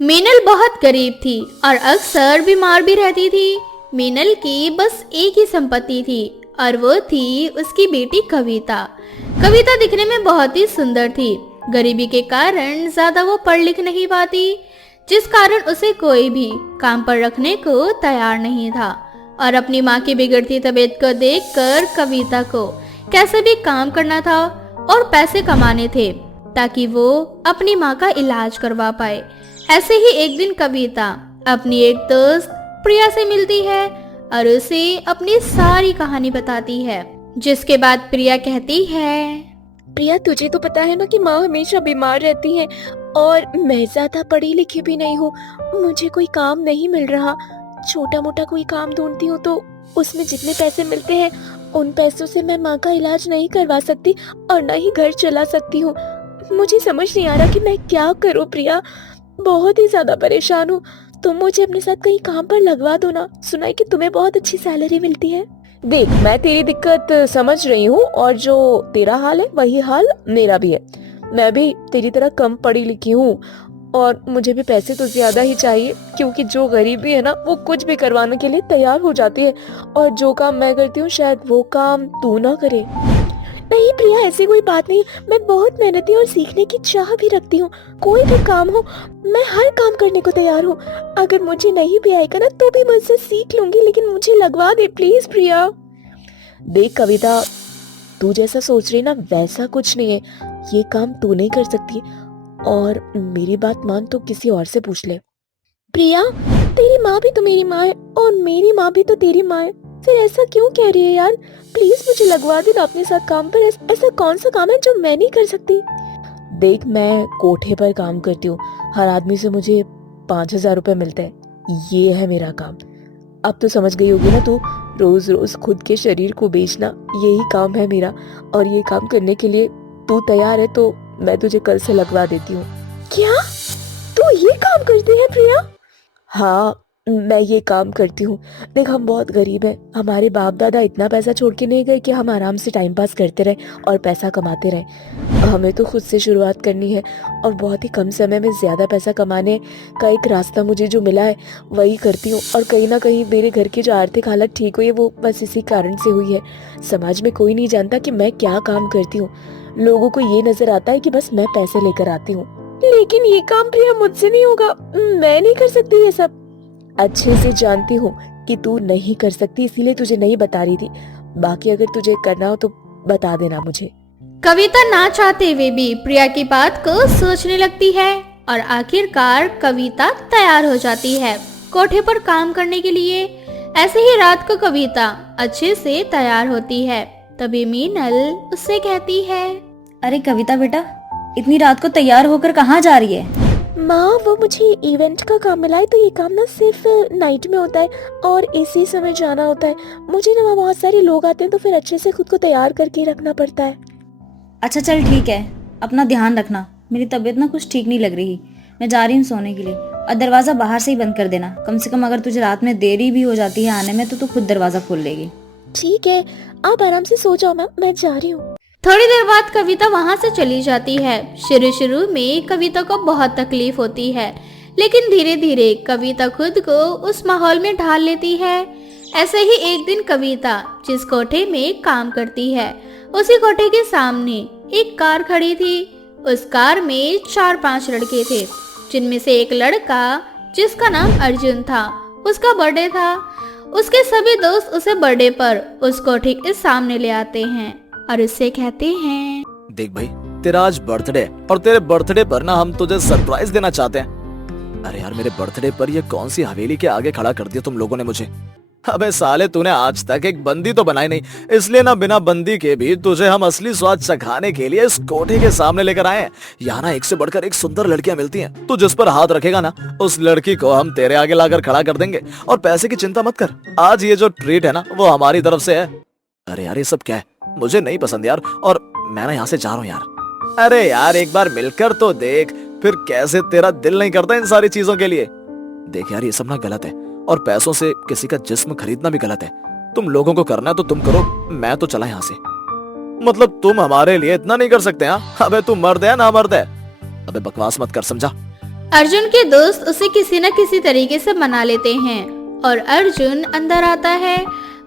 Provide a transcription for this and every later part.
मीनल बहुत गरीब थी और अक्सर बीमार भी रहती थी। मीनल की बस एक ही संपत्ति थी और वो थी उसकी बेटी कविता। कविता दिखने में बहुत ही सुंदर थी। गरीबी के कारण ज्यादा वो पढ़ लिख नहीं पाती, जिस कारण उसे कोई भी काम पर रखने को तैयार नहीं था। और अपनी माँ की बिगड़ती तबीयत को देखकर कविता को कैसे भी काम करना था और पैसे कमाने थे ताकि वो अपनी माँ का इलाज करवा पाए। ऐसे ही एक दिन कविता अपनी एक दोस्त प्रिया से मिलती है और उसे अपनी सारी कहानी बताती है, जिसके बाद प्रिया कहती है, प्रिया, तुझे तो पता है ना कि माँ हमेशा बीमार रहती है और मैं ज्यादा पढ़ी लिखी भी नहीं हूँ। मुझे कोई काम नहीं मिल रहा। छोटा मोटा कोई काम ढूंढती हूँ तो उसमें जितने पैसे मिलते हैं उन पैसों से मैं माँ का इलाज नहीं करवा सकती और न ही घर चला सकती हूँ। मुझे समझ नहीं आ रहा कि मैं क्या करूँ। प्रिया, बहुत ही ज्यादा परेशान हूँ। तुम मुझे अपने साथ कहीं काम पर लगवा दो ना। सुना है कि तुम्हें बहुत अच्छी सैलरी मिलती है। देख, मैं तेरी दिक्कत समझ रही हूँ और जो तेरा हाल है वही हाल मेरा भी है। मैं भी तेरी तरह कम पढ़ी लिखी हूँ और मुझे भी पैसे तो ज्यादा ही चाहिए, क्योंकि जो गरीबी है ना वो कुछ भी करवाने के लिए तैयार हो जाती है और जो काम मैं करती हूँ शायद वो काम तू ना करे। नहीं प्रिया, ऐसी कोई बात नहीं। मैं बहुत मेहनती और सीखने की चाह भी रखती हूँ। कोई भी काम हो मैं हर काम करने को तैयार हूँ। अगर मुझे नहीं भी आएगा ना तो भी मुझसे सीख लूंगी, लेकिन मुझे लगवा दे प्लीज प्रिया। देख कविता, तू जैसा सोच रही ना वैसा कुछ नहीं है। ये काम तू नहीं कर सकती और मेरी बात मान तो किसी और से पूछ ले। प्रिया, तेरी माँ भी तो मेरी माँ है और मेरी माँ भी तो तेरी माँ है। फिर ऐसा क्यों कह रही है यार? प्लीज मुझे लगवा दे ना अपने साथ काम पर। ऐसा कौन सा काम है जो मैं नहीं कर सकती? देख, मैं कोठे पर काम करती हूँ। हर आदमी से मुझे 5,000 रुपए मिलते हैं। ये है मेरा काम। अब तो समझ गई होगी ना तू। रोज रोज खुद के शरीर को बेचना यही काम है मेरा, और ये काम करने के लिए तू तैयार है तो मैं तुझे कल से लगवा देती हूँ। क्या तू ये काम करती है प्रिया? हाँ, मैं ये काम करती हूँ। देख, हम बहुत गरीब हैं। हमारे बाप दादा इतना पैसा छोड़ के नहीं गए कि हम आराम से टाइम पास करते रहे और पैसा कमाते रहे। हमें तो खुद से शुरुआत करनी है और बहुत ही कम समय में ज्यादा पैसा कमाने का एक रास्ता मुझे जो मिला है वही करती हूँ। और कहीं ना कहीं मेरे घर की जो आर्थिक हालत ठीक हुई है वो बस इसी कारण से हुई है। समाज में कोई नहीं जानता कि मैं क्या काम करती हूँ। लोगों को ये नजर आता है कि बस मैं पैसे लेकर आती हूँ। लेकिन ये काम प्रिया मुझसे नहीं होगा। मैं नहीं कर सकती ये सब। अच्छे से जानती हूँ कि तू नहीं कर सकती, इसीलिए तुझे नहीं बता रही थी। बाकी अगर तुझे करना हो तो बता देना मुझे। कविता ना चाहते हुए भी प्रिया की बात को सोचने लगती है और आखिरकार कविता तैयार हो जाती है कोठे पर काम करने के लिए। ऐसे ही रात को कविता अच्छे से तैयार होती है। तभी मीनल उससे कहती है, अरे कविता बेटा, इतनी रात को तैयार होकर कहाँ जा रही है? माँ, वो मुझे इवेंट का काम मिला है तो ये काम ना सिर्फ नाइट में होता है और इसी समय जाना होता है। मुझे ना वहाँ बहुत सारे लोग आते हैं तो फिर अच्छे से खुद को तैयार करके रखना पड़ता है। अच्छा चल ठीक है, अपना ध्यान रखना। मेरी तबीयत ना कुछ ठीक नहीं लग रही। मैं जा रही हूँ सोने के लिए और दरवाजा बाहर से ही बंद कर देना। कम से कम अगर तुझे रात में देरी भी हो जाती है आने में तो तू खुद दरवाजा खोल लेगी। ठीक है, आप आराम से सो जाओ मैम, मैं जा रही हूँ। थोड़ी देर बाद कविता वहां से चली जाती है। शुरू में कविता को बहुत तकलीफ होती है, लेकिन धीरे धीरे कविता खुद को उस माहौल में ढाल लेती है। ऐसे ही एक दिन कविता जिस कोठे में काम करती है उसी कोठे के सामने एक कार खड़ी थी। उस कार में 4-5 लड़के थे, जिनमें से एक लड़का जिसका नाम अर्जुन था, उसका बर्थडे था। उसके सभी दोस्त उसे बर्थडे पर उस कोठे के सामने ले आते हैं और उससे कहते हैं, देख भाई, तेरा आज बर्थडे है और तेरे बर्थडे पर ना हम तुझे सरप्राइज देना चाहते हैं। अरे यार, मेरे बर्थडे पर ये कौन सी हवेली के आगे खड़ा कर दिया तुम लोगों ने मुझे। अबे साले, तूने आज तक एक बंदी तो बनाई नहीं, इसलिए ना बिना बंदी के भी तुझे हम असली स्वाद चखाने के लिए इस कोठे के सामने लेकर आए हैं। यहाँ ना एक से बढ़कर एक सुंदर लड़कियां मिलती हैं। तू जिस पर हाथ रखेगा ना उस लड़की को हम तेरे आगे लाकर खड़ा कर देंगे। और पैसे की चिंता मत कर, आज ये जो ट्रीट है ना वो हमारी तरफ से है। अरे यार, ये सब क्या है? मुझे नहीं पसंद यार, और मैं ना यहाँ से जा रहा हूँ यार। अरे यार, एक बार मिलकर तो देख, फिर कैसे तेरा दिल नहीं करता इन सारी चीजों के लिए। देख यार, ये सब ना गलत है और पैसों से किसी का जिस्म खरीदना भी गलत है। तुम लोगों को करना है तो तुम करो, मैं तो चला यहाँ से। मतलब तुम हमारे लिए इतना नहीं कर सकते? हाँ, अबे तू मर्द है ना मर्द है? अबे बकवास मत कर, समझा? अर्जुन के दोस्त उसे किसी न किसी तरीके से मना लेते हैं और अर्जुन अंदर आता है।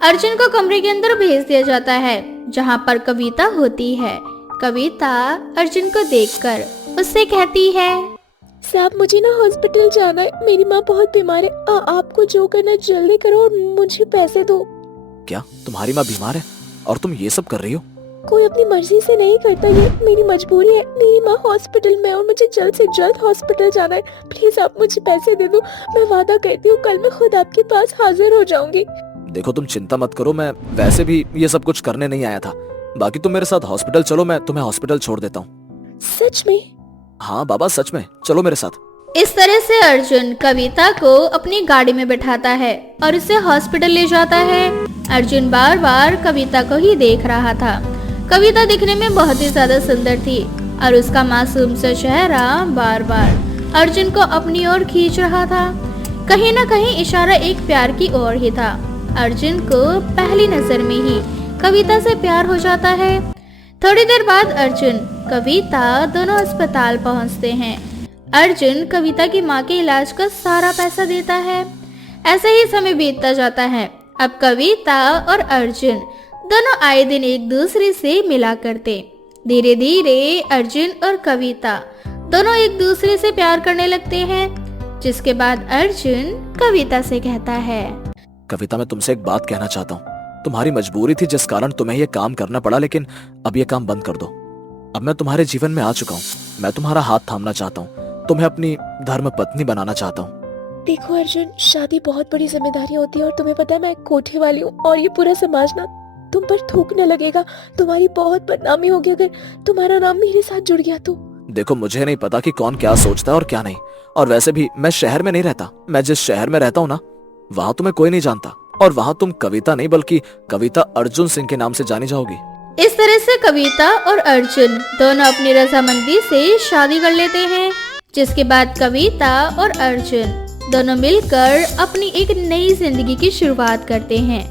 अर्जुन को कमरे के अंदर भेज दिया जाता है जहाँ पर कविता होती है। कविता अर्जुन को देखकर उससे कहती है, साहब मुझे ना हॉस्पिटल जाना है, मेरी माँ बहुत बीमार है। आपको जो करना है जल्दी करो और मुझे पैसे दो। क्या तुम्हारी माँ बीमार है और तुम ये सब कर रही हो? कोई अपनी मर्जी से नहीं करता, ये मेरी मजबूरी है। मेरी माँ हॉस्पिटल में है और मुझे जल्द से जल्द हॉस्पिटल जाना है। प्लीज आप मुझे पैसे दे दो, मैं वादा करती हूँ कल मैं खुद आपके पास हाजिर हो जाऊंगी। देखो तुम चिंता मत करो, मैं वैसे भी ये सब कुछ करने नहीं आया था। बाकी तुम मेरे साथ हॉस्पिटल चलो, मैं तुम्हें हॉस्पिटल छोड़ देता हूँ। सच में? हाँ बाबा सच में, चलो मेरे साथ। इस तरह से अर्जुन कविता को अपनी गाड़ी में बिठाता है और उसे हॉस्पिटल ले जाता है। अर्जुन बार बार कविता को ही देख रहा था। कविता दिखने में बहुत ही ज्यादा सुंदर थी और उसका मासूम सा चेहरा बार बार अर्जुन को अपनी ओर खींच रहा था। कहीं न कहीं इशारा एक प्यार की ओर ही था। अर्जुन को पहली नजर में ही कविता से प्यार हो जाता है। थोड़ी देर बाद अर्जुन कविता दोनों अस्पताल पहुंचते हैं। अर्जुन कविता की माँ के इलाज का सारा पैसा देता है। ऐसे ही समय बीतता जाता है। अब कविता और अर्जुन दोनों आए दिन एक दूसरे से मिला करते। धीरे धीरे अर्जुन और कविता दोनों एक दूसरे से प्यार करने लगते हैं, जिसके बाद अर्जुन कविता से कहता है, कविता मैं तुमसे एक बात कहना चाहता हूँ। तुम्हारी मजबूरी थी जिस कारण तुम्हें ये काम करना पड़ा, लेकिन अब ये काम बंद कर दो। अब मैं तुम्हारे जीवन में आ चुका हूँ। मैं तुम्हारा हाथ थामना चाहता हूँ, तुम्हें अपनी धर्म पत्नी बनाना चाहता हूँ। देखो अर्जुन, शादी बहुत बड़ी जिम्मेदारी होती है और तुम्हें पता है मैं एक कोठे वाली हूँ और ये पूरा समाज ना तुम पर थूकने लगेगा। तुम्हारी बहुत बदनामी होगी अगर तुम्हारा नाम मेरे साथ जुड़ गया तो। देखो मुझे नहीं पता कि कौन क्या सोचता है और क्या नहीं, और वैसे भी मैं शहर में नहीं रहता। मैं जिस शहर में रहता हूँ ना, वहाँ तुम्हें कोई नहीं जानता, और वहाँ तुम कविता नहीं बल्कि कविता अर्जुन सिंह के नाम से जानी जाओगी। इस तरह से कविता और अर्जुन दोनों अपनी रजामंदी से शादी कर लेते हैं, जिसके बाद कविता और अर्जुन दोनों मिलकर अपनी एक नई जिंदगी की शुरुआत करते हैं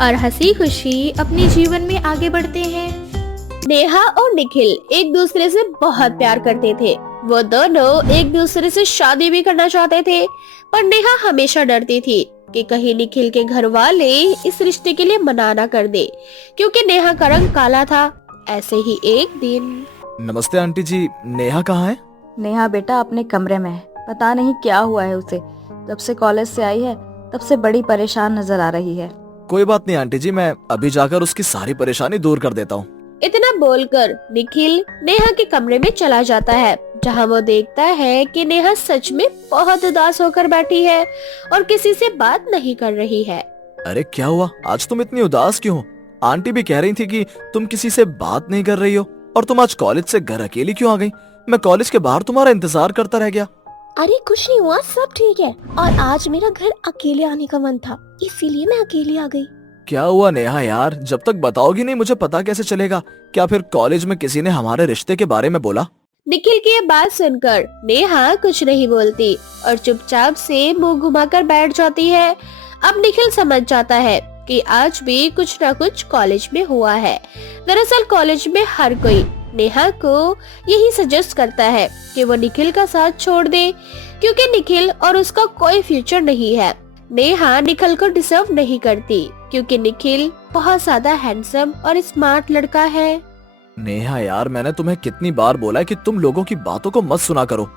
और हंसी खुशी अपने जीवन में आगे बढ़ते हैं। नेहा और निखिल एक दूसरे से बहुत प्यार करते थे। वो दोनों एक दूसरे से शादी भी करना चाहते थे, पर नेहा हमेशा डरती थी कि कहीं निखिल के घर वाले इस रिश्ते के लिए मना ना कर दे, क्योंकि नेहा का रंग काला था। ऐसे ही एक दिन। नमस्ते आंटी जी, नेहा कहाँ है? नेहा बेटा अपने कमरे में है। पता नहीं क्या हुआ है उसे, जब से कॉलेज से आई है तब से बड़ी परेशान नजर आ रही है। कोई बात नहीं आंटी जी, मैं अभी जाकर उसकी सारी परेशानी दूर कर देता हूँ। इतना बोलकर निखिल नेहा के कमरे में चला जाता है, जहां वो देखता है कि नेहा सच में बहुत उदास होकर बैठी है और किसी से बात नहीं कर रही है। अरे क्या हुआ, आज तुम इतनी उदास क्यों हो? आंटी भी कह रही थी कि तुम किसी से बात नहीं कर रही हो, और तुम आज कॉलेज से घर अकेली क्यों आ गई? मैं कॉलेज के बाहर तुम्हारा इंतजार करता रह गया। अरे कुछ नहीं हुआ, सब ठीक है। और आज मेरा घर अकेले आने का मन था, इसीलिए मैं अकेली आ गई। क्या हुआ नेहा यार, जब तक बताओगी नहीं मुझे पता कैसे चलेगा? क्या फिर कॉलेज में किसी ने हमारे रिश्ते के बारे में बोला? निखिल की ये बात सुनकर नेहा कुछ नहीं बोलती और चुपचाप से मुंह घुमाकर बैठ जाती है। अब निखिल समझ जाता है कि आज भी कुछ न कुछ कॉलेज में हुआ है। दरअसल कॉलेज में हर कोई नेहा को यही सजेस्ट करता है कि वो निखिल का साथ छोड़ दे, क्योंकि निखिल और उसका कोई फ्यूचर नहीं है। नेहा निखिल को डिजर्व नहीं करती, क्योंकि निखिल बहुत ज्यादा हैंडसम और स्मार्ट लड़का है। नेहा यार, मैंने तुम्हें कितनी बार बोला है कि तुम लोगों की बातों को मत सुना करो।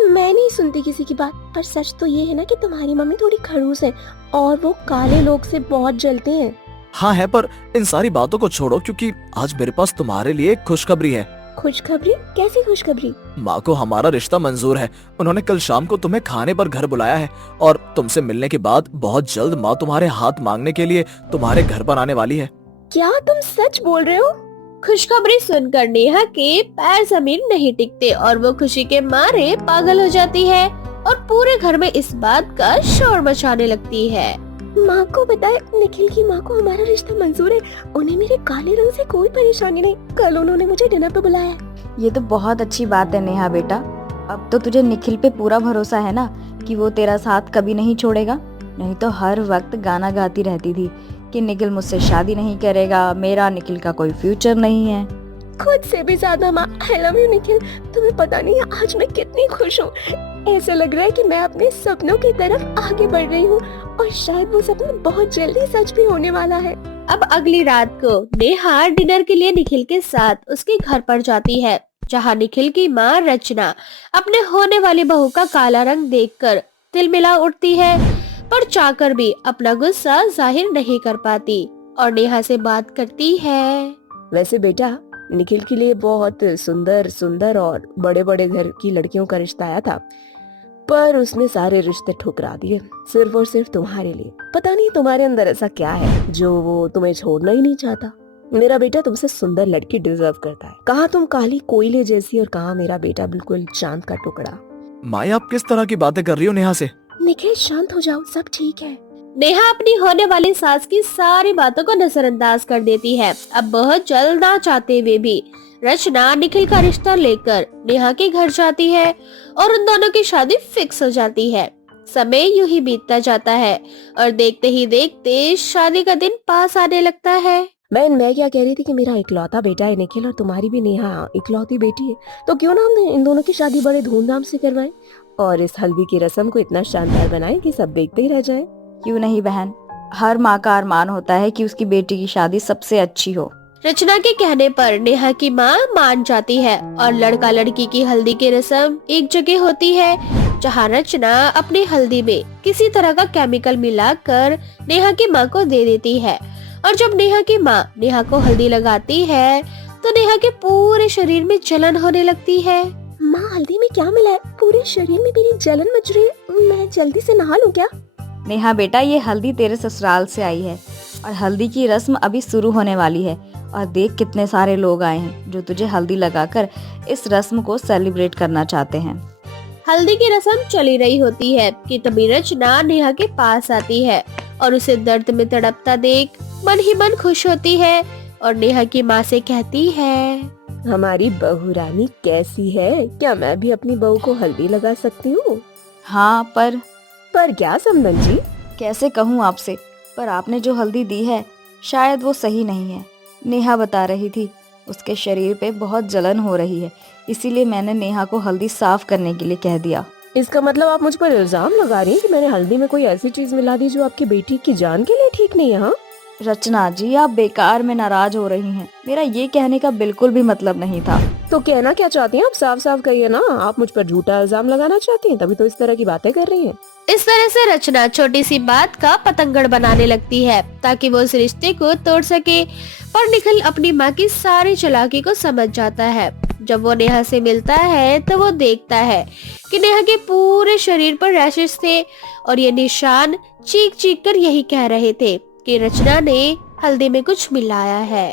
मैं नहीं सुनती किसी की बात, पर सच तो ये है ना कि तुम्हारी मम्मी थोड़ी खड़ूस है और वो काले लोग से बहुत जलते हैं। हाँ है, पर इन सारी बातों को छोड़ो, क्योंकि आज मेरे पास तुम्हारे लिए एक खुशखबरी है। खुशखबरी? कैसी खुशखबरी? माँ को हमारा रिश्ता मंजूर है। उन्होंने कल शाम को तुम्हें खाने पर घर बुलाया है, और तुमसे मिलने के बाद बहुत जल्द माँ तुम्हारे हाथ मांगने के लिए तुम्हारे घर पर आने वाली है। क्या तुम सच बोल रहे हो? खुशखबरी सुनकर नेहा के पैर जमीन नहीं टिकते और वो खुशी के मारे पागल हो जाती है और पूरे घर में इस बात का शोर मचाने लगती है। माँ को बताए, निखिल की माँ को हमारा रिश्ता मंजूर है। उन्हें मेरे काले रंग से कोई परेशानी नहीं। कल उन्होंने मुझे डिनर पे बुलाया है। ये तो बहुत अच्छी बात है नेहा बेटा। अब तो तुझे निखिल पे पूरा भरोसा है ना कि वो तेरा साथ कभी नहीं छोड़ेगा। नहीं तो हर वक्त गाना गाती रहती थी कि निखिल मुझसे शादी नहीं करेगा, मेरा निखिल का कोई फ्यूचर नहीं है। खुद से भी ज्यादा माँ, आई लव यू निखिल। तुम्हें पता नहीं है आज मैं कितनी खुश हूँ। ऐसा लग रहा है कि मैं अपने सपनों की तरफ आगे बढ़ रही हूँ और शायद वो सपना बहुत जल्दी सच भी होने वाला है। अब अगली रात को नेहा डिनर के लिए निखिल के साथ उसके घर पर जाती है, जहाँ निखिल की माँ रचना अपने होने वाली बहू का काला रंग देखकर तिलमिला उठती है, पर चाहकर भी अपना गुस्सा जाहिर नहीं कर पाती और नेहा से बात करती है। वैसे बेटा, निखिल के लिए बहुत सुंदर सुंदर और बड़े बड़े घर की लड़कियों का रिश्ता आया था, पर उसने सारे रिश्ते ठुकरा दिए सिर्फ और सिर्फ तुम्हारे लिए। पता नहीं तुम्हारे अंदर ऐसा क्या है जो वो तुम्हें छोड़ना ही नहीं चाहता। मेरा बेटा तुमसे सुंदर लड़की डिजर्व करता है। कहाँ तुम काली कोयले जैसी और कहाँ मेरा बेटा बिल्कुल चांद का टुकड़ा। माँ, आप किस तरह की बातें कर रही हो नेहा से? निखिल शांत हो जाओ, सब ठीक है। नेहा अपनी होने वाली सास की सारी बातों को नजरअंदाज कर देती है। अब बहुत जल्द ना चाहते हुए भी रचना निखिल का रिश्ता लेकर नेहा के घर जाती है और उन दोनों की शादी फिक्स हो जाती है। समय यूं ही बीतता जाता है और देखते ही देखते शादी का दिन पास आने लगता है। मैं क्या कह रही थी कि मेरा इकलौता बेटा है निखिल और तुम्हारी भी नेहा इकलौती बेटी है, तो क्यों ना हमने इन दोनों की शादी बड़े धूमधाम से करवाएं और इस हल्दी की रस्म को इतना शानदार बनाएं कि सब देखते ही रह जाएं। क्यों नहीं बहन, हर माँ का अरमान होता है कि उसकी बेटी की शादी सबसे अच्छी हो। रचना के कहने पर नेहा की माँ मान जाती है और लड़का लड़की की हल्दी की रस्म एक जगह होती है, जहाँ रचना अपनी हल्दी में किसी तरह का केमिकल मिलाकर नेहा की माँ को दे देती है। और जब नेहा की माँ नेहा को हल्दी लगाती है तो नेहा के पूरे शरीर में जलन होने लगती है। माँ, हल्दी में क्या मिला है? पूरे शरीर में मेरी जलन मच रही है, मैं जल्दी से नहा लूं क्या? नेहा बेटा, ये हल्दी तेरे ससुराल से आई है और हल्दी की रस्म अभी शुरू होने वाली है और देख कितने सारे लोग आए हैं जो तुझे हल्दी लगाकर इस रस्म को सेलिब्रेट करना चाहते हैं। हल्दी की रस्म चली रही होती है कि तभी रचना नेहा के पास आती है और उसे दर्द में तड़पता देख मन ही मन खुश होती है और नेहा की माँ से कहती है, हमारी बहू रानी कैसी है? क्या मैं भी अपनी बहू को हल्दी लगा सकती हूँ? हाँ, पर क्या समधन जी? कैसे कहूँ आपसे, पर आपने जो हल्दी दी है शायद वो सही नहीं है। नेहा बता रही थी उसके शरीर पे बहुत जलन हो रही है, इसीलिए मैंने नेहा को हल्दी साफ करने के लिए कह दिया। इसका मतलब आप मुझ पर इल्जाम लगा रही हैं कि मैंने हल्दी में कोई ऐसी चीज मिला दी जो आपकी बेटी की जान के लिए ठीक नहीं है? हाँ रचना जी, आप बेकार में नाराज हो रही हैं। मेरा ये कहने का बिल्कुल भी मतलब नहीं था। तो कहना क्या चाहती हैं आप? साफ साफ कहिए ना। आप मुझ पर झूठा इल्जाम लगाना चाहती हैं, तभी तो इस तरह की बातें कर रही हैं। इस तरह से रचना छोटी सी बात का पतंगड़ बनाने लगती है ताकि वो इस रिश्ते को तोड़ सके, पर निखिल अपनी माँ की सारी चालाकी को समझ जाता है। जब वो नेहा से मिलता है तो वो देखता है कि नेहा के पूरे शरीर पर रैशेस थे और ये निशान चीख चीख कर यही कह रहे थे कि रचना ने हल्दी में कुछ मिलाया है।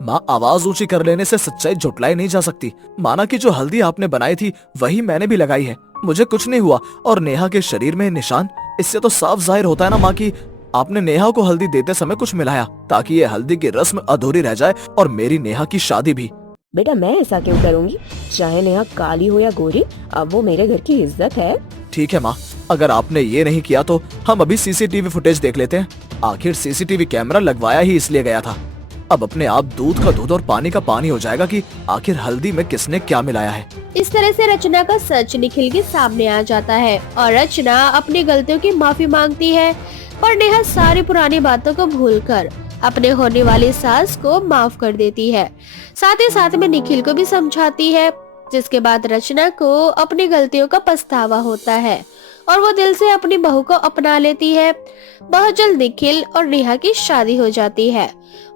माँ, आवाज ऊंची कर लेने से सच्चाई झुटलाई नहीं जा सकती। माना कि जो हल्दी आपने बनाई थी वही मैंने भी लगाई है, मुझे कुछ नहीं हुआ। और नेहा के शरीर में निशान, इससे तो साफ जाहिर होता है ना माँ कि आपने नेहा को हल्दी देते समय कुछ मिलाया ताकि ये हल्दी की रस्म अधूरी रह जाए और मेरी नेहा की शादी भी। बेटा, मैं ऐसा क्यों करूँगी? चाहे नेहा काली हो या गोरी, अब वो मेरे घर की इज्जत है। ठीक है माँ, अगर आपने ये नहीं किया तो हम अभी सीसीटीवी फुटेज देख लेते हैं। आखिर सीसीटीवी कैमरा लगवाया ही इसलिए गया था। अब अपने आप दूध का दूध और पानी का पानी हो जाएगा कि आखिर हल्दी में किसने क्या मिलाया है। इस तरह से रचना का सच निखिल के सामने आ जाता है और रचना अपनी गलतियों की माफी मांगती है, पर नेहा सारी पुरानी बातों को भूलकर अपने होने वाली सास को माफ कर देती है। साथ ही साथ में निखिल को भी समझाती है, जिसके बाद रचना को अपनी गलतियों का पछतावा होता है और वो दिल से अपनी बहू को अपना लेती है। बहुत जल्द निखिल और नेहा की शादी हो जाती है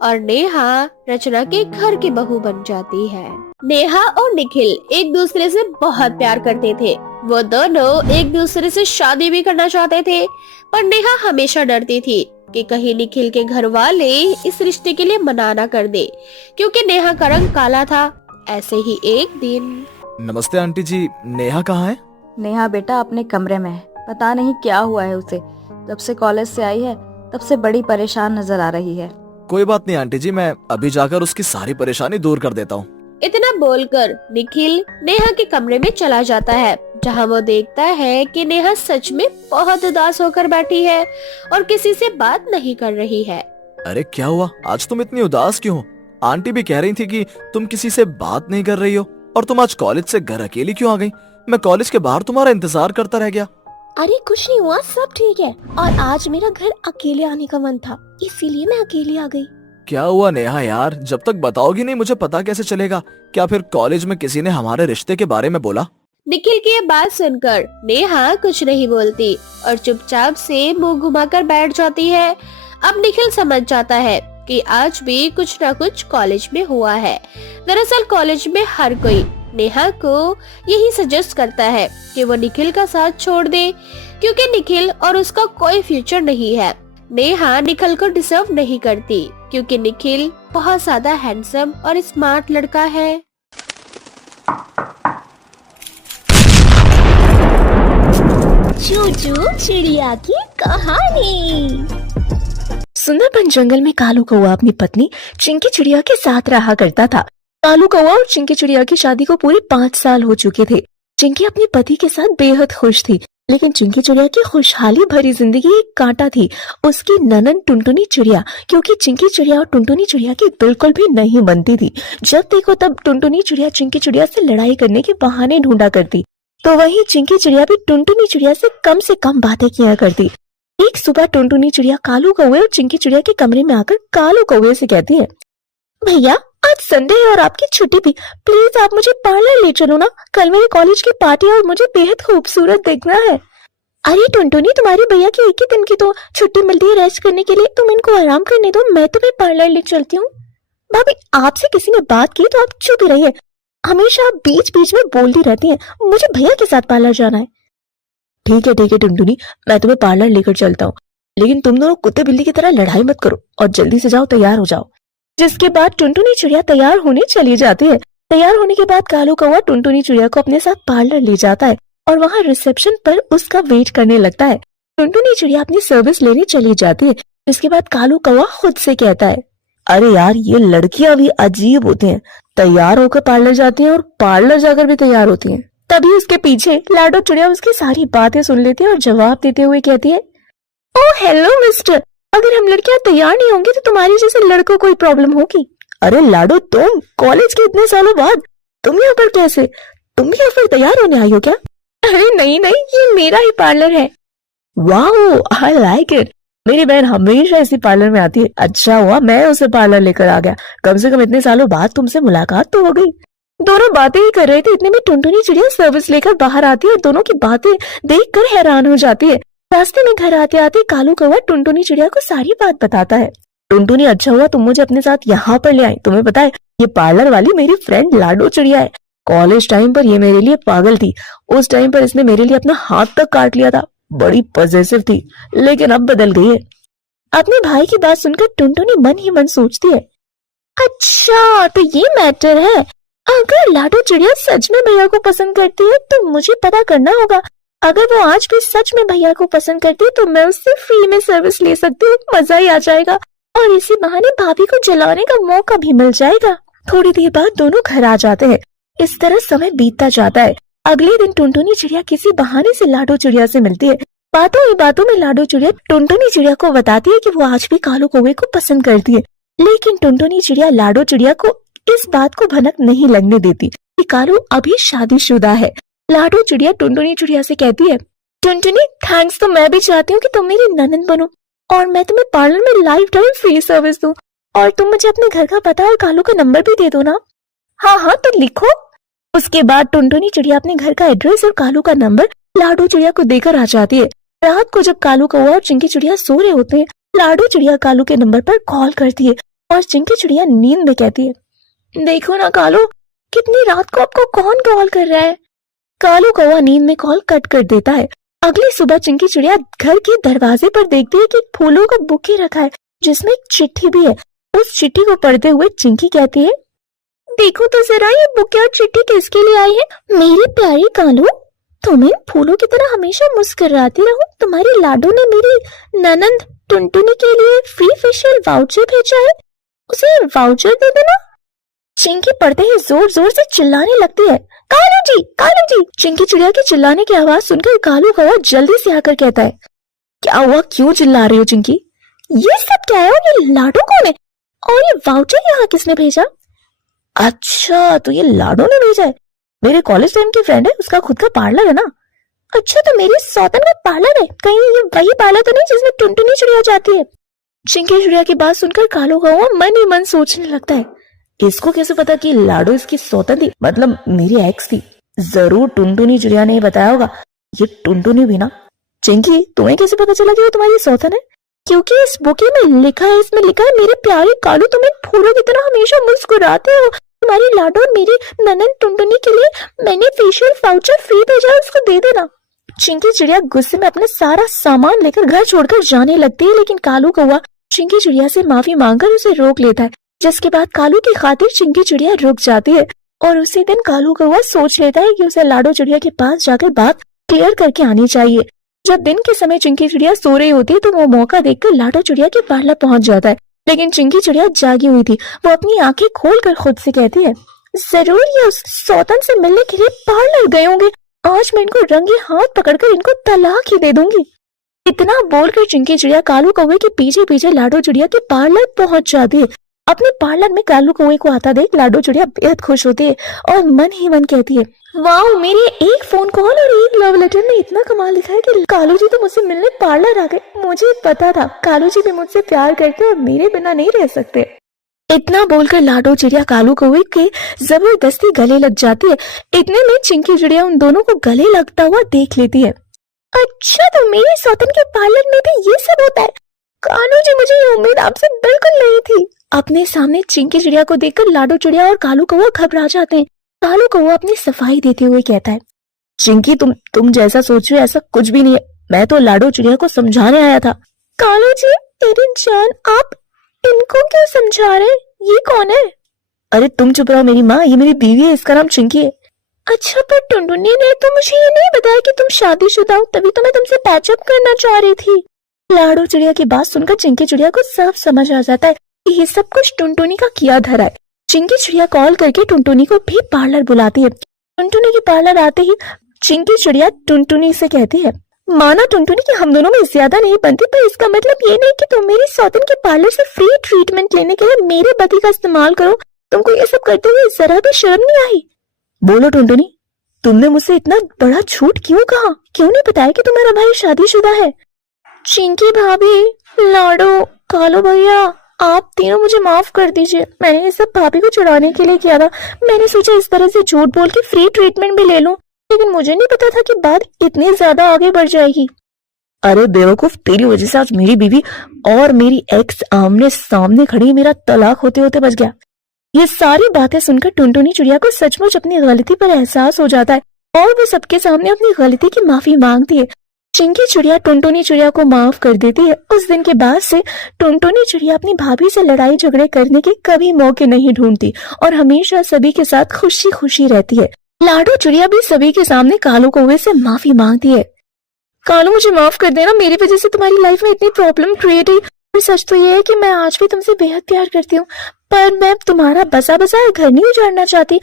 और नेहा रचना के घर की बहू बन जाती है। नेहा और निखिल एक दूसरे से बहुत प्यार करते थे। वो दोनों एक दूसरे से शादी भी करना चाहते थे, पर नेहा हमेशा डरती थी कि कहीं निखिल के घर वाले इस रिश्ते के लिए मना ना कर दे, क्योंकि नेहा का रंग काला था। ऐसे ही एक दिन। नमस्ते आंटी जी, नेहा कहाँ है? नेहा बेटा अपने कमरे में है, पता नहीं क्या हुआ है उसे। जब से कॉलेज से आई है तब से बड़ी परेशान नजर आ रही है। कोई बात नहीं आंटी जी, मैं अभी जाकर उसकी सारी परेशानी दूर कर देता हूँ। इतना बोलकर निखिल नेहा के कमरे में चला जाता है, जहां वो देखता है कि नेहा सच में बहुत उदास होकर बैठी है और किसी से बात नहीं कर रही है। अरे क्या हुआ, आज तुम इतनी उदास क्यों हो? आंटी भी कह रही थी कि तुम किसी से बात नहीं कर रही हो। और तुम आज कॉलेज से घर अकेली क्यों आ गई? मैं कॉलेज के बाहर तुम्हारा इंतजार करता रह गया। अरे कुछ नहीं हुआ, सब ठीक है। और आज मेरा घर अकेले आने का मन था, इसीलिए मैं अकेली आ गई। क्या हुआ नेहा यार, जब तक बताओगी नहीं मुझे पता कैसे चलेगा? क्या फिर कॉलेज में किसी ने हमारे रिश्ते के बारे में बोला? निखिल की ये बात सुनकर नेहा कुछ नहीं बोलती और चुपचाप से मुंह घुमाकर बैठ जाती है। अब निखिल समझ जाता है कि आज भी कुछ न कुछ कॉलेज में हुआ है। दरअसल कॉलेज में हर कोई नेहा को यही सजेस्ट करता है कि वो निखिल का साथ छोड़ दे, क्योंकि निखिल और उसका कोई फ्यूचर नहीं है। नेहा निखिल को डिजर्व नहीं करती क्योंकि निखिल बहुत ज्यादा हैंडसम और स्मार्ट लड़का है। चूचू चिड़िया की कहानी। सुंदरबन जंगल में कालू कौवा अपनी पत्नी चिंकी चिड़िया के साथ रहा करता था। कालू कौवा और चिंकी चिड़िया की शादी को पूरे 5 साल हो चुके थे। चिंकी अपने पति के साथ बेहद खुश थी, लेकिन चिंकी चिड़िया की खुशहाली भरी जिंदगी एक कांटा थी, उसकी ननद टुनटुनी चिड़िया। क्योंकि चिंकी चिड़िया और टुनटुनी चिड़िया की बिल्कुल भी नहीं बनती थी। जब देखो तब टुनटुनी चिड़िया चिंकी चिड़िया से लड़ाई करने के बहाने ढूंढा करती, तो वहीं चिंकी चिड़िया भी टुनटुनी चिड़िया से कम बातें किया करती। एक सुबह टुनटुनी चिड़िया कालू कौवे और चिंकी चिड़िया के कमरे में आकर कालू कौवे से कहती है, भैया आज संडे है और आपकी छुट्टी भी, प्लीज आप मुझे पार्लर ले चलो ना, कल मेरे कॉलेज की पार्टी है और मुझे बेहद खूबसूरत दिखना है। अरे टुनटुनी, तुम्हारे भैया की एक ही दिन की तो छुट्टी मिलती है रेस्ट करने के लिए, तुम इनको आराम करने दो, मैं तुम्हें पार्लर ले चलती हूँ। भाभी आपसे किसी ने बात की तो आप चुप ही रहिए, हमेशा आप बीच बीच में बोलती रहती हैं, मुझे भैया के साथ पार्लर जाना है। ठीक है टुनटुनी, मैं तुम्हें पार्लर लेकर चलता हूँ, लेकिन तुम दोनों कुत्ते बिल्ली की तरह लड़ाई मत करो और जल्दी से जाओ, तैयार हो जाओ। जिसके बाद टुनटुनी चिड़िया तैयार होने चली जाती है। तैयार होने के बाद कालू कौवा टुनटुनी चिड़िया को अपने साथ पार्लर ले जाता है और वहाँ रिसेप्शन पर उसका वेट करने लगता है। टुनटुनी चिड़िया अपनी सर्विस लेने चली जाती है। इसके बाद कालू कौवा खुद से कहता है, अरे यार ये लड़कियां भी अजीब होती हैं, तैयार होकर पार्लर जाती हैं और पार्लर जाकर भी तैयार होती हैं। तभी उसके पीछे लाडो चिड़िया उसकी सारी बातें सुन लेती है और जवाब देते हुए कहती है, ओह हेलो मिस्टर, अगर हम लड़कियां तैयार नहीं होंगी तो तुम्हारी जैसे लड़कों को कोई प्रॉब्लम होगी। अरे लाडो, तुम कॉलेज के इतने सालों बाद तुम यहाँ पर कैसे? तुम भी यहाँ पर तैयार होने आई हो क्या? अरे नहीं, ये मेरा ही पार्लर है। Wow, I like it. मेरी बहन हमेशा इसी पार्लर में आती है, अच्छा हुआ मैं उसे पार्लर लेकर आ गया, कम से कम इतने सालों बाद तुमसे मुलाकात तो हो गई। दोनों बातें ही कर रहे थे, इतने में टुनटुनी चिड़िया सर्विस लेकर बाहर आती है और दोनों की बातें देखकर हैरान हो जाती है। रास्ते में घर आते आते कालू कौवा टुनटुनी चिड़िया को सारी बात बताता है। टुनटुनी, अच्छा हुआ तुम मुझे अपने साथ यहाँ पर ले आई, तुम्हें पता है ये पार्लर वाली मेरी फ्रेंड लाडो चिड़िया है। कॉलेज टाइम पर ये मेरे लिए पागल थी, उस टाइम पर इसने मेरे लिए अपना हाथ तक काट लिया था, बड़ी पॉसेसिव थी, लेकिन अब बदल गई है। अपने भाई की बात सुनकर टुनटुनी मन ही मन सोचती है, अच्छा तो ये मैटर है, अगर लाडो चिड़िया सच में भैया को पसंद करती है तो मुझे पता करना होगा। अगर वो आज भी सच में भैया को पसंद करती है तो मैं उससे फ्री में सर्विस ले सकती हूँ, मजा ही आ जाएगा और इसी बहाने भाभी को जलाने का मौका भी मिल जाएगा। थोड़ी देर बाद दोनों घर आ जाते हैं। इस तरह समय बीतता जाता है। अगले दिन टुनटुनी चिड़िया किसी बहाने से लाडो चिड़िया से मिलती है। बातों ही बातों में लाडो चिड़िया टुनटुनी चिड़िया को बताती है कि वो आज भी कालू कौवे को पसंद करती है, लेकिन टुनटुनी चिड़िया लाडो चिड़िया को इस बात को भनक नहीं लगने देती कि कालू अभी शादीशुदा है। लाडो चिड़िया टुनटुनी चिड़िया से कहती है, टुनटुनी थैंक्स, तो मैं भी चाहती हूँ कि तुम मेरी ननद बनो और मैं तुम्हें पार्लर में लाइफ टाइम फ्री सर्विस दूं, और तुम मुझे अपने घर का पता और कालू का नंबर भी दे दो ना। हाँ तो लिखो। उसके बाद टुनटुनी चिड़िया अपने घर का एड्रेस और कालू का नंबर लाडो चिड़िया को देकर आ जाती है। रात को जब कालू कौवा और चिंकी चिड़िया सो रहे होते हैं, लाडो चिड़िया कालू के नंबर पर कॉल करती है और चिंकी चिड़िया नींद में कहती है, देखो ना कालू, कितनी रात को आपको कौन कॉल कर रहा है। कालू कौवा नींद में कॉल कट कर देता है। अगली सुबह चिंकी चिड़िया घर के दरवाजे पर देखती है कि फूलों का बुके रखा है जिसमें एक चिट्ठी भी है। उस चिट्ठी को पढ़ते हुए चिंकी कहती है, देखो तो जरा ये बुके और चिट्ठी किसके लिए आई है। मेरी प्यारी कालू, तुम इन फूलों की तरह हमेशा मुस्कुराती रहो। तुम्हारी लाडो ने मेरी ननद टुनटुनी के लिए फ्री फेशियल वाउचर भेजा है, उसे वाउचर दे देना। चिंकी पढ़ते ही जोर जोर से चिल्लाने लगती है, कालू जी, कालू जी। चिंकी चिड़िया के चिल्लाने की आवाज सुनकर कालू कौवा जल्दी से आकर कहता है, क्या हुआ, क्यों चिल्ला रही हो चिंकी? ये सब क्या है और ये लाडो कौन है और ये वाउचर यहाँ किसने भेजा? अच्छा, तो ये लाडो ने भेजा है। मेरे कॉलेज टाइम की फ्रेंड है, उसका खुद का पार्लर है ना। अच्छा, तो मेरी सौतन का पार्लर है, कहीं ये वही पार्लर तो नहीं जिसमें टुनटुनी चिड़िया जाती है। चिंकी चिड़िया की बात सुनकर कालू कौवा मन ही मन सोचने लगता है, इसको कैसे पता कि लाडो इसकी सौतन थी, मतलब मेरी एक्स थी। जरूर टुनटुनी चिड़िया ने बताया होगा। ये टुनटुनी भी ना। चिंकी, तुम्हें कैसे पता चला कि वो तुम्हारी सौतन है? क्योंकि इस बुके में लिखा है, इसमें लिखा है, मेरे प्यारे कालू, तुम इन फूलों की तरह हमेशा मुस्कुराते हो। तुम्हारी लाडो और मेरी ननन टुनटुनी के लिए मैंने फेशियल वाउचर फ्री भेजा है, उसको दे देना। चिंकी चिड़िया गुस्से में अपना सारा सामान लेकर घर छोड़कर जाने लगती है, लेकिन कालू कौवा चिंकी चिड़िया से माफी मांगकर उसे रोक लेता है, जिसके बाद कालू की खातिर चिंकी चिड़िया रुक जाती है। और उसी दिन कालू कौवा सोच लेता है कि उसे लाडो चिड़िया के पास जाकर बात क्लियर करके आनी चाहिए। जब दिन के समय चिंकी चिड़िया सो रही होती है तो वो मौका देखकर लाडो चिड़िया के पार्लर पहुंच जाता है, लेकिन चिंकी चिड़िया जागी हुई थी। वो अपनी आंखें खोलकर खुद से कहती है, जरूर ये उस सौतन से मिलने के लिए पार्लर गए होंगे। आज मैं इनको रंगे हाथ पकड़कर इनको तलाक ही दे दूंगी। इतना बोलकर चिंकी चिड़िया कालू कौवे के पीछे पीछे लाडो चिड़िया के पार्लर पहुंच जाती है। अपने पार्लर में कालू कौवे को आता देख लाडो चिड़िया बेहद खुश होती है और मन ही मन कहती है, वाओ, मेरे एक फोन कॉल और एक लव लेटर ने इतना कमाल दिखा है कि कालू जी तो मुझसे मिलने पार्लर आ गए। मुझे पता था कालू जी भी मुझसे प्यार करके और मेरे बिना नहीं रह सकते। इतना बोलकर लाडो चिड़िया कालू कौवे के जबरदस्ती गले लग जाती है। इतने में चिंकी चिड़िया उन दोनों को गले लगता हुआ देख लेती है। अच्छा, तो मेरी सौतन के पार्लर में भी ये सब होता है। कालू जी, मुझे ये उम्मीद आपसे बिल्कुल नहीं थी। अपने सामने चिंकी चिड़िया को देखकर लाडो चिड़िया और कालू कौवा घबरा जाते हैं। कालू कौवा अपनी सफाई देते हुए कहता है, चिंकी, तुम जैसा सोच रहे हो ऐसा कुछ भी नहीं है। मैं तो लाडो चिड़िया को समझाने आया था। कालू जी, तेरी जान, आप इनको क्यों समझा रहे? ये कौन है? अरे तुम चुप रहो मेरी माँ, ये मेरी बीवी है, इसका नाम चिंकी है। अच्छा, पर टुनटुनी ने तो मुझे ये नहीं बताया कि तुम शादीशुदा हो, तभी तो मैं तुमसे पैचअप करना चाह रही थी। लाडो चिड़िया की बात सुनकर चिंकी चिड़िया को सब समझ आ जाता है कि ये सब कुछ टुनटुनी का किया धरा है। चिंकी चिड़िया कॉल करके टुनटुनी को भी पार्लर बुलाती है। टुनटुनी के पार्लर आते ही चिंकी चिड़िया टुनटुनी से कहती है, माना टुनटुनी कि हम दोनों में ज्यादा नहीं बनती, पर इसका मतलब ये नहीं कि तुम मेरी सौतन के पार्लर से फ्री ट्रीटमेंट लेने के लिए मेरे पति का इस्तेमाल करो। तुमको ये सब करते हुए जरा भी शर्म नहीं आई? बोलो टुनटुनी, तुमने मुझसे इतना बड़ा झूठ क्यों कहा? क्यों नहीं बताया कि तुम्हारा भाई शादीशुदा है? चिंकी भाभी, लाडो, कालू भैया, आप तीनों मुझे माफ कर दीजिए। मैंने ये सब भाभी को छुड़ाने के लिए किया था। मैंने सोचा इस तरह से झूठ बोल के फ्री ट्रीटमेंट भी ले लूं, लेकिन मुझे नहीं पता था कि बात इतनी ज्यादा आगे बढ़ जाएगी। अरे बेवकूफ, तेरी वजह से आज मेरी बीवी और मेरी एक्स आमने सामने खड़ी, मेरा तलाक होते होते बच गया। ये सारी बातें सुनकर टुनटुनी चिड़िया को सचमुच अपनी गलती पर एहसास हो जाता है और वो सबके सामने अपनी गलती की माफी मांगती है। चिंकी चिड़िया टुनटुनी चिड़िया को माफ कर देती है। उस दिन के बाद से टुनटुनी चिड़िया अपनी भाभी से लड़ाई झगड़े करने के कभी मौके नहीं ढूंढती और हमेशा सभी के साथ खुशी खुशी रहती है। लाडो चिड़िया भी सभी के सामने कालू कौवे से माफी मांगती है। कालू, मुझे माफ कर देना, मेरी वजह से तुम्हारी लाइफ में इतनी प्रॉब्लम क्रिएट हुई। और सच तो ये है कि मैं आज भी तुमसे बेहद प्यार करती हूँ, पर मैं तुम्हारा बसा बसाया घर नहीं उजाड़ना चाहती।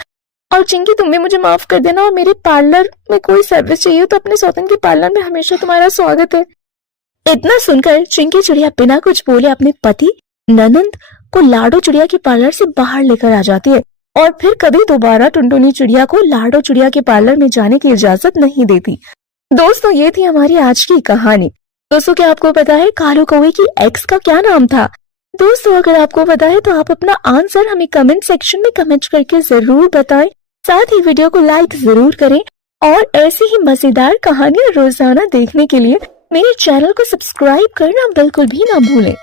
और चिंकी, तुम भी मुझे माफ कर देना, और मेरे पार्लर में कोई सर्विस चाहिए तो अपने सौतन के पार्लर में हमेशा तुम्हारा स्वागत है। इतना सुनकर चिंकी चिड़िया बिना कुछ बोले अपने पति ननंद को लाडो चिड़िया के पार्लर से बाहर लेकर आ जाती है और फिर कभी दोबारा टुनटुनी चिड़िया को लाडो चिड़िया के पार्लर में जाने की इजाजत नहीं देती। दोस्तों, ये थी हमारी आज की कहानी। दोस्तों, क्या आपको पता है कालू कौवे की एक्स का क्या नाम था? दोस्तों, अगर आपको पता है तो आप अपना आंसर हमें कमेंट सेक्शन में कमेंट करके जरूर बताएं। साथ ही वीडियो को लाइक जरूर करें और ऐसी ही मजेदार कहानियां रोजाना देखने के लिए मेरे चैनल को सब्सक्राइब करना बिल्कुल भी ना भूलें।